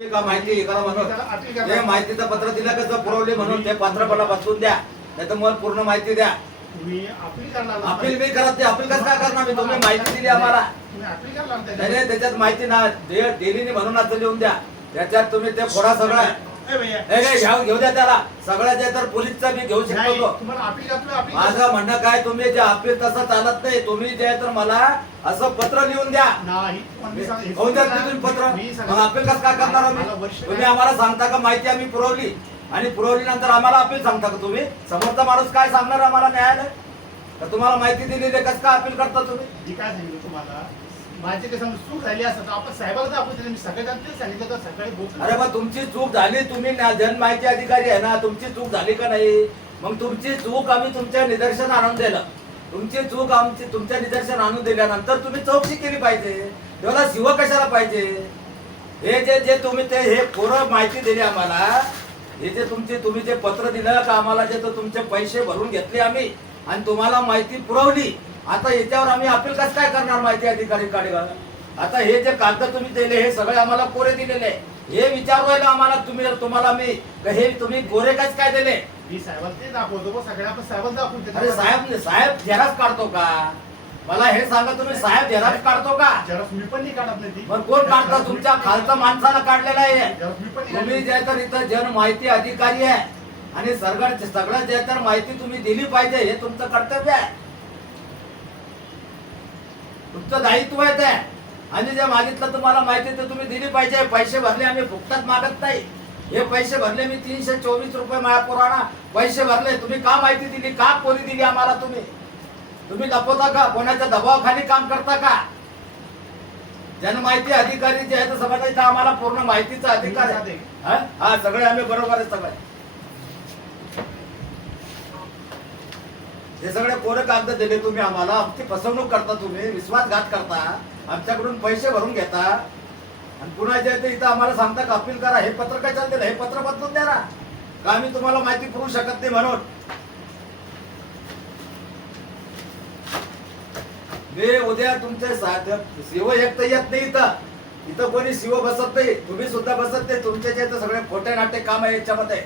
का माहिती म्हणून. माहितीचं पत्र दिलं कसं पुरवले म्हणून ते पत्र मला बसवून द्या. नाही तर मला पूर्ण माहिती द्या. अपील मी करत अपील कसं काय करणार मी? तुम्ही माहिती दिली आम्हाला. त्याच्यात माहिती ना. नाही म्हणून असं लिहून द्या. त्याच्यात तुम्ही ते फोडा सगळं. नाही नाही घेऊ द्या त्याला. तर पोलीसचा मी घेऊ शकतो तो. माझं म्हणणं काय तुम्ही जे अपील तसं चालत नाही तुम्ही जे आहे तर मला असं पत्र लिहून द्या. सांगा. तुम्ही पत्र. मग अपील कसं काय करणार आम्ही? तुम्ही आम्हाला सांगता का माहिती आम्ही पुरवली. आणि पुरवली नंतर आम्हाला अपील सांगता का तुम्ही? समोरचा माणूस काय सांगणार आम्हाला न्यायालय? तर तुम्हाला माहिती दिलेली आहे, कसं काय अपील करता तुम्ही? मी काय सांगितलं तुम्हाला? माझी कसं म्हणजे चूक झाली असं तर आपण साहेबाला तर आपण मी सगळ्यांना तेच सांगितलं तर सकाळी बोलतो अरे मग तुमची चूक झाली तुम्ही ना- जन माहिती अधिकारी आहे ना तुमची चूक झाली का नाही? मग तुमची चूक आम्ही तुमच्या निदर्शन आणून दिलं. तुमची चूक आमची तुमच्या निदर्शन आणून दिल्यानंतर तुम्ही चौकशी केली पाहिजे. तेव्हा शिव कशाला पाहिजे? हे जे जे तुम्ही ते हे पूर्ण माहिती दिली आम्हाला हे जे तुमचे तुम्ही जे पत्र दिलं का आम्हाला जे तो तुमचे पैसे भरून घेतले आम्ही आणि तुम्हाला माहिती पुरवली आता याच्यावर आम्ही अपील कसं काय करणार माहिती अधिकारी कडे आता हे जे कागद तुम्ही दिले हे सगळे आम्हाला कोरे दिलेले आहे. हे विचारवायला आम्हाला तुम्ही तुम्हाला मी हे तुम्ही कोरे कस काय दिले? मी दाखवतो सगळ्या साहेबाला दाखवतो अरे साहेब साहेब काढतो का? मला हे सांगा तुम्ही साहेब झेरॉक्स काढतो का? जरा मी पण नाही काढत नाही कोण काढतो? तुमच्या खालचा माणसाला काढलेला आहे. तुम्ही. जे तर इथं जन माहिती अधिकारी आहे. आणि सगळं सगळं जे तर माहिती तुम्ही दिली पाहिजे हे तुमचं कर्तव्य आहे. तुमचं दायित्व आहे ते. आणि जे मागितलं तुम्हाला माहिती ते तुम्ही दिली पाहिजे. पैसे भरले आम्ही फुकटात मागत नाही. हे पैसे भरले मी तीनशे चोवीस रुपये माझ्या पुराणा पैसे भरले तुम्ही का माहिती दिली? का कोणी दिली आम्हाला तुम्ही? तुम्ही लपवता का? कोणाच्या दबावाखाली काम करता का? जनमाहिती अधिकारी जे आहे तर समजायचं आम्हाला पूर्ण माहितीचा अधिकार आहे? हा सगळे आम्ही बरोबर आहे सगळे. हे सगळे कोरे कागद दिले तुम्ही आम्हाला. आमची फसवणूक करता तुम्ही विश्वासघात करता आमच्याकडून पैसे भरून घेता. आणि पुन्हा जे ते इथं आम्हाला सांगता का अपील करा हे पत्र काय दिलं? हे पत्र बदलून द्या ना. का आम्ही तुम्हाला माहिती पुरवू शकत नाही म्हणून. मी उद्या तुमचे साध शिव एक तर येत नाही इथं. इथं कोणी शिव बसत नाही. तुम्ही सुद्धा बसत नाही. तुमचे जे तर सगळे खोटे नाटे काम आहे याच्यामध्ये.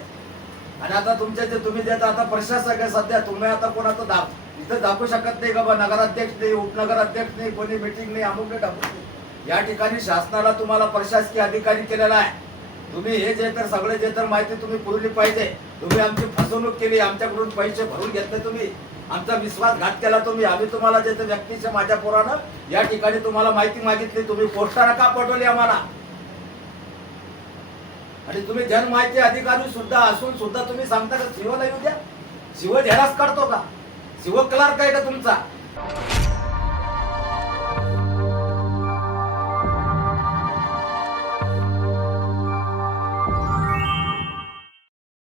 आणि आता तुमचे जे तुम्ही देता आता प्रशासक आहे सध्या तुम्ही आता कोणाचं दाब इथं दाखवू शकत नाही का बा? नगराध्यक्ष नाही उपनगराध्यक्ष नाही कोणी मिटिंग नाही अमुक नाही टाकू या ठिकाणी शासनाला तुम्हाला प्रशासकीय अधिकारी केलेला आहे. तुम्ही हे जे तर सगळे जे तर माहिती तुम्ही पुरवली पाहिजे. तुम्ही आमची फसवणूक केली आमच्याकडून पैसे भरून घेतले तुम्ही. आमचा विश्वासघात केला तुम्ही. आम्ही तुम्हाला जे तर व्यक्तीच्या माझ्या पोरानं या ठिकाणी तुम्हाला माहिती मागितली. तुम्ही पोस्टानं का पाठवली आम्हाला? आणि तुम्ही जन माहिती अधिकारी सुद्धा असून सुद्धा तुम्ही सांगता का शिवला येऊ द्या? शिव झेरास काढतो का? शिव क्लार्क आहे का तुमचा?